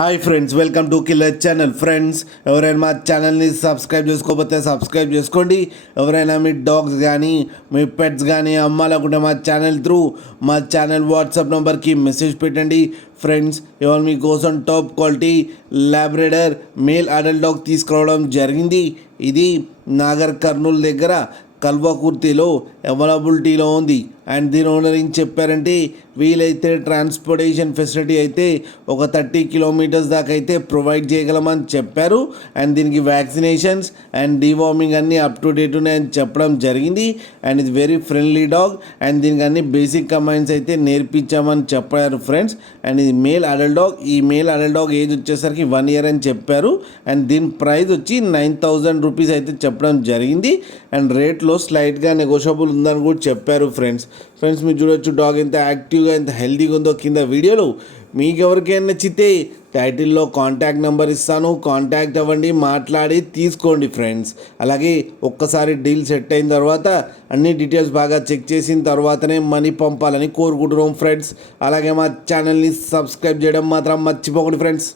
Hi friends, welcome to killer channel. Friends, ఎవరైనా మా ఛానల్ని సబ్స్క్రైబ్ చేసుకోకపోతే సబ్స్క్రైబ్ చేసుకోండి. ఎవరైనా మీ డాగ్స్ కానీ మీ పెట్స్ కానీ అమ్మాలనుకుంటే మా ఛానల్ త్రూ మా ఛానల్ వాట్సాప్ నెంబర్కి మెసేజ్ పెట్టండి. ఫ్రెండ్స్, ఇవాళ మీకోసం top quality Labrador male adult dog తీసుకురావడం జరిగింది. ఇది నాగర్ కర్నూలు దగ్గర కల్వకుర్తిలో అవైలబిలిటీలో ఉంది. అండ్ దీని ఓనర్ ఏం చెప్పారంటే, వీలైతే ట్రాన్స్పోర్టేషన్ ఫెసిలిటీ అయితే ఒక 30 కిలోమీటర్స్ దాకా అయితే ప్రొవైడ్ చేయగలమని చెప్పారు. అండ్ దీనికి వ్యాక్సినేషన్స్ అండ్ డివార్మింగ్ అన్నీ అప్ టు డేట్ ఉన్నాయని చెప్పడం జరిగింది. అండ్ ఇది వెరీ ఫ్రెండ్లీ డాగ్. అండ్ దీనికి అన్ని బేసిక్ కమాండ్స్ అయితే నేర్పించామని చెప్పారు ఫ్రెండ్స్. అండ్ ఇది మేల్ అడల్ట్ డాగ్. ఈ మేల్ అడల్ట్ డాగ్ ఏజ్ వచ్చేసరికి 1 year అని చెప్పారు. అండ్ దీని ప్రైస్ వచ్చి 9,000 రూపీస్ అయితే చెప్పడం జరిగింది. అండ్ రేట్లో స్లైట్గా నెగోషియబుల్ ఉందని కూడా చెప్పారు ఫ్రెండ్స్. మీరు చూడొచ్చు డాగ్ ఎంత యాక్టివ్గా ఎంత హెల్తీగా ఉందో కింద వీడియోలో. మీకు ఎవరికైనా నచ్చితే టైటిల్లో కాంటాక్ట్ నెంబర్ ఇస్తాను, కాంటాక్ట్ అవ్వండి, మాట్లాడి తీసుకోండి ఫ్రెండ్స్. అలాగే ఒక్కసారి డీల్ సెట్ అయిన తర్వాత అన్ని డీటెయిల్స్ బాగా చెక్ చేసిన తర్వాతనే మనీ పంపాలని కోరుకుంటున్నాం ఫ్రెండ్స్. అలాగే మా ఛానల్ని సబ్స్క్రైబ్ చేయడం మాత్రం మర్చిపోకండి ఫ్రెండ్స్.